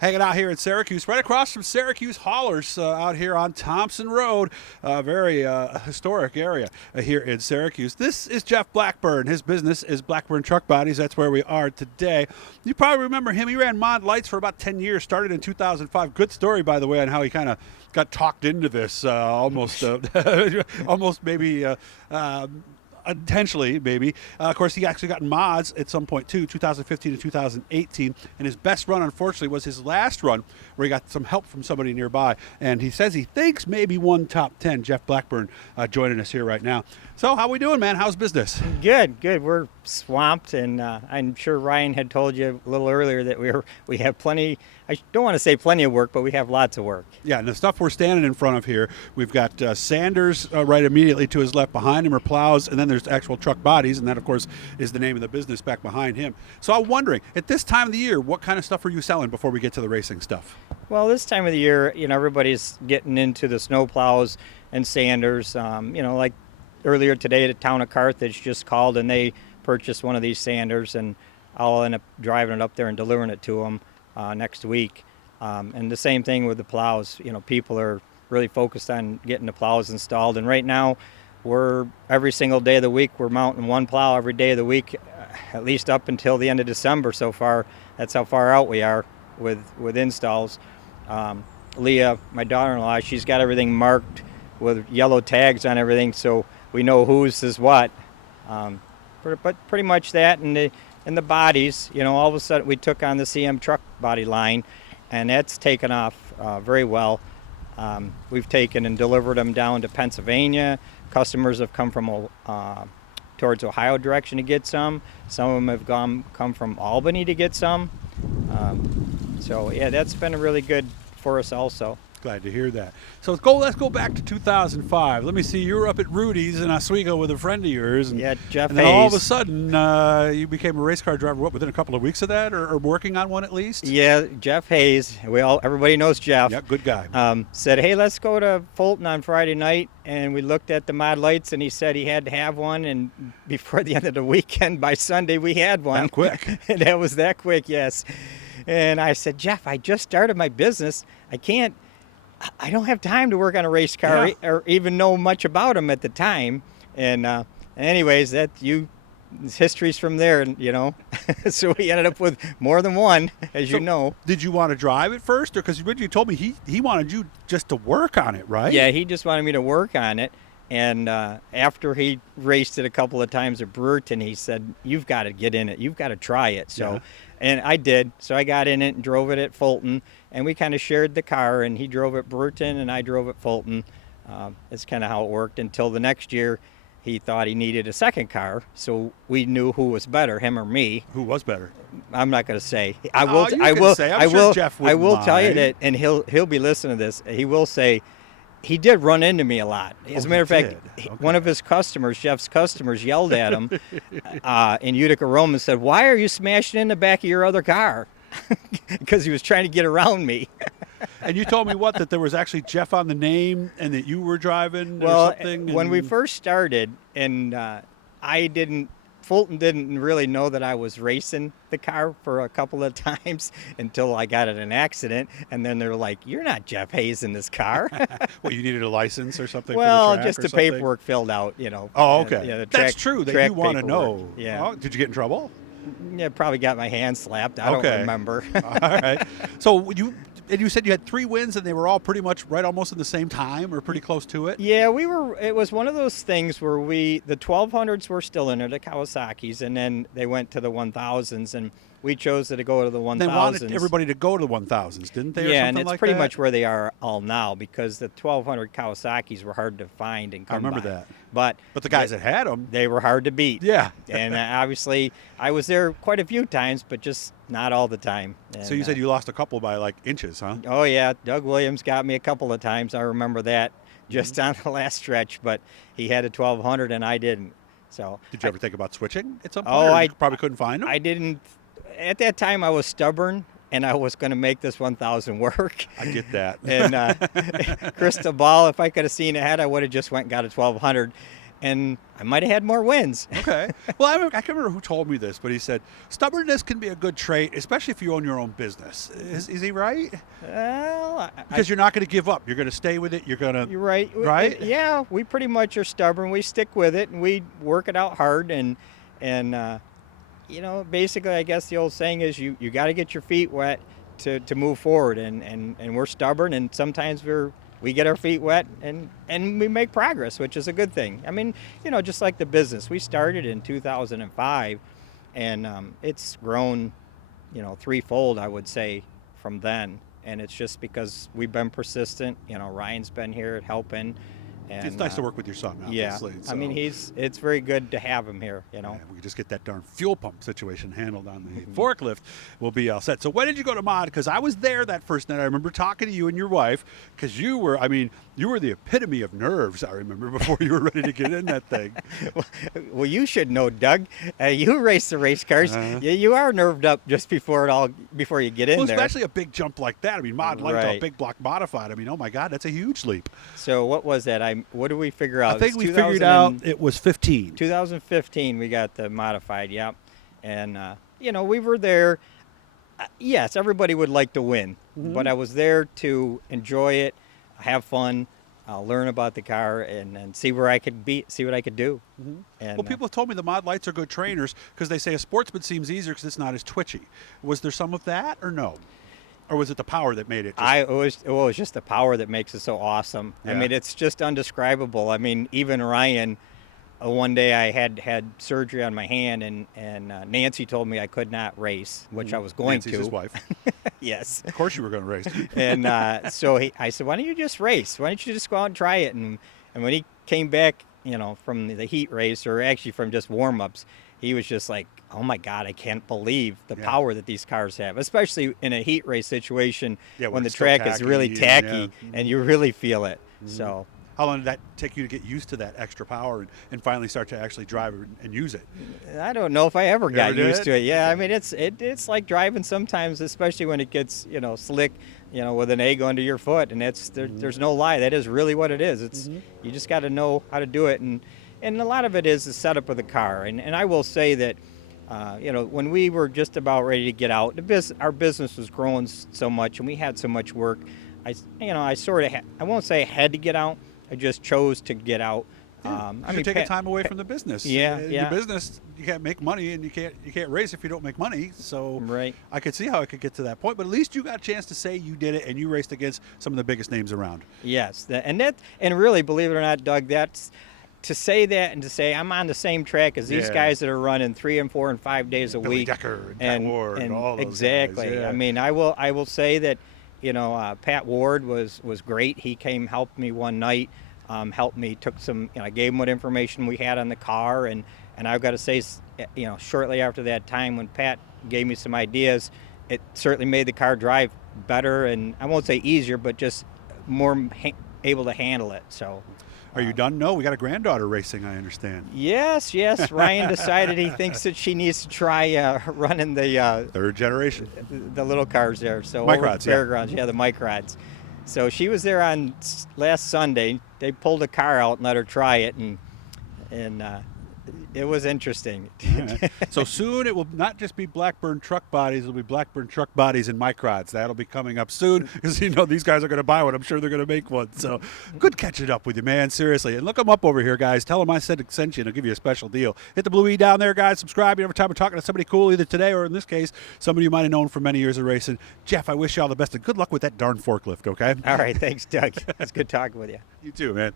Hanging out here in Syracuse, right across from Syracuse Haulers, out here on Thompson Road, a very historic area here in Syracuse. This is Jeff Blackburn. His business is Blackburn Truck Bodies. That's where we are today. You probably remember him. He ran Mod Lights for about 10 years, started in 2005. Good story, by the way, on how he kind of got talked into this almost maybe intentionally, maybe. Of course, he actually got mods at some point too, 2015 to 2018. And his best run, unfortunately, was his last run, where he got some help from somebody nearby. And he says he thinks maybe won top 10. Jeff Blackburn joining us here right now. So, how we doing, man? How's business? Good. We're swamped, and I'm sure Ryan had told you a little earlier that we have plenty. I don't want to say plenty of work, but we have lots of work. Yeah, and the stuff we're standing in front of here, we've got Sanders right immediately to his left. Behind him are plows, and then there's actual truck bodies, and that, of course, is the name of the business back behind him. So I'm wondering, at this time of the year, what kind of stuff are you selling before we get to the racing stuff? Well, this time of the year, everybody's getting into the snow plows and Sanders. Like earlier today, the town of Carthage just called, and they purchased one of these Sanders, and I'll end up driving it up there and delivering it to them next week. And the same thing with the plows. People are really focused on getting the plows installed, and right now we're every single day of the week we're mounting one plow every day of the week, at least up until the end of December so far. That's how far out we are with installs. Leah, my daughter-in-law, she's got everything marked with yellow tags on everything, so we know whose is what. But pretty much that, and the bodies. All of a sudden we took on the CM truck body line, and that's taken off very well. We've taken and delivered them down to Pennsylvania. Customers have come from towards Ohio direction to get some. Some of them have come from Albany to get some. So yeah, that's been really good for us also. Glad to hear that. So let's go back to 2005. Let me see. You were up at Rudy's in Oswego with a friend of yours. And, yeah, Jeff and then Hayes. all of a sudden, you became a race car driver. What, within a couple of weeks of that, or working on one at least? Yeah, Jeff Hayes. Everybody knows Jeff. Yeah, good guy. Said, hey, let's go to Fulton on Friday night, and we looked at the Mod Lights, and he said he had to have one, and before the end of the weekend, by Sunday, we had one. That quick. And that was that quick, yes. And I said, Jeff, I just started my business. I don't have time to work on a race car or even know much about them at the time. And anyways, history's from there, So we ended up with more than one, as you know. Did you want to drive it first? Or because you told me he wanted you just to work on it, right? Yeah, he just wanted me to work on it. And after he raced it a couple of times at Brewerton, he said, you've got to get in it. You've got to try it. So, And I did. So I got in it and drove it at Fulton. And we kind of shared the car, and he drove at Brewerton and I drove at Fulton. That's kind of how it worked until the next year. He thought he needed a second car, so we knew who was better, him or me. Who was better? I'm not going to say. I will tell you that, and he'll be listening to this. He will say he did run into me a lot. As a matter of fact, one of his customers, Jeff's customers, yelled at him in Utica, Rome, and said, "Why are you smashing in the back of your other car?" Because he was trying to get around me. And you told me that there was actually Jeff on the name and that you were driving or something? When we first started, and Fulton didn't really know that I was racing the car for a couple of times until I got in an accident. And then they're like, you're not Jeff Hayes in this car. Well, you needed a license or something Well, for the track just the paperwork filled out, Oh, okay. The That's true that you want to know. Yeah. Oh, did you get in trouble? Yeah, probably got my hand slapped. I don't remember. All right. So you said you had 3 wins, and they were all pretty much right almost in the same time or pretty close to it? Yeah, it was one of those things where the 1200s were still in there, the Kawasaki's, and then they went to the 1000s, and we chose to go to the 1000s. They wanted everybody to go to the 1000s, didn't they? Yeah, and it's pretty much where they are all now, because the 1200 Kawasaki's were hard to find and come by. I remember that. But the guys that had them, they were hard to beat. Yeah. And obviously, I was there quite a few times, but just not all the time. And, so you said you lost a couple by like inches, huh? Oh, yeah. Doug Williams got me a couple of times. I remember that just on the last stretch, but he had a 1200 and I didn't. So did you ever think about switching at some point? Oh, I probably couldn't find them. I didn't. At that time, I was stubborn, and I was going to make this 1000 work. I get that. And crystal ball, if I could have seen ahead, I would have just went and got a 1200. Mm-hmm. and I might have had more wins. Okay. Well, I can't remember who told me this, but he said stubbornness can be a good trait, especially if you own your own business. Is he right? Well, Because you're not going to give up. You're going to stay with it. You're going to. you're right. Right? Yeah, we pretty much are stubborn. We stick with it, and we work it out hard. And basically, I guess the old saying is you got to get your feet wet to move forward. And we're stubborn, and sometimes we get our feet wet and we make progress, which is a good thing. I mean, just like the business, we started in 2005, and it's grown, threefold, I would say, from then. And it's just because we've been persistent. Ryan's been here helping. And, it's nice to work with your son, obviously. Yeah, So, I mean, it's very good to have him here, yeah, we could just get that darn fuel pump situation handled on the forklift. We'll be all set. So when did you go to Mod? Because I was there that first night. I remember talking to you and your wife, because you were the epitome of nerves, I remember, before you were ready to get in that thing. Well, you should know, Doug. You race the race cars. You are nerved up just before you get in Well, there. especially a big jump like that. I mean, Mod Light to a Right. big block modified. I mean, oh my God, that's a huge leap. So what was that? What did we figure out? I think It's we 2000 figured out it was 15. 2015 we got the modified, yep. And we were there. Yes, everybody would like to win, but I was there to enjoy it, have fun, learn about the car, and see where I could see what I could do. And, Well, people have told me the Mod Lights are good trainers because they say a sportsman seems easier because it's not as twitchy. Was there some of that or no? Or was it the power that made it? it was just the power that makes it so awesome. Yeah. I mean, it's just undescribable. I mean, even Ryan, one day I had surgery on my hand, and Nancy told me I could not race, which I was going Nancy's to. his wife. Yes. Of course you were going to race. And so I said, why don't you just race? Why don't you just go out and try it? And when he came back, from the heat race, or actually from just warm-ups, he was just like, oh my God, I can't believe the power that these cars have, especially in a heat race situation when the it's still track is really tacky and, and you really feel it. So how long did that take you to get used to that extra power and finally start to actually drive it and use it? I don't know if I ever got ever used did? to it. Yeah, I mean, it's like driving sometimes, especially when it gets, slick, with an egg under your foot. And there's no lie. That is really what it is. It's you just got to know how to do it. And a lot of it is the setup of the car. And I will say that, when we were just about ready to get out, our business was growing so much and we had so much work. I won't say I had to get out. I just chose to get out. You're taking time away from the business. Yeah. Your business, you can't make money, and you can't race if you don't make money. So Right. I could see how it could get to that point, but at least you got a chance to say you did it, and you raced against some of the biggest names around. Yes, and really, believe it or not, Doug, that's to say that and to say I'm on the same track as these guys that are running 3 and 4 and 5 days a Billy week. Decker and Pat Ward and all those exactly. guys, yeah. I mean, I will say that Pat Ward was great. He came, helped me one night. Helped me, took some, I gave him what information we had on the car, and I've got to say, shortly after that time when Pat gave me some ideas, it certainly made the car drive better, and I won't say easier, but just more able to handle it. So, Are you done? No, we got a granddaughter racing, I understand. yes. Ryan decided he thinks that she needs to try running the Third generation. the little cars there. So Microds, over at the fairgrounds, the microds. So she was there on last Sunday. They pulled a car out and let her try it, and it was interesting. So soon it will not just be Blackburn truck bodies, it'll be Blackburn truck bodies and microds. That'll be coming up soon because these guys are going to buy one. I'm sure they're going to make one. So good catching up with you, man. Seriously. And look them up over here, guys. Tell them I sent you and I'll give you a special deal. Hit the blue E down there, guys. Subscribe. Every time we're talking to somebody cool, either today or in this case, somebody you might have known for many years of racing. Jeff, I wish you all the best and good luck with that darn forklift, okay? All right. Thanks, Doug. It's good talking with you. You too, man.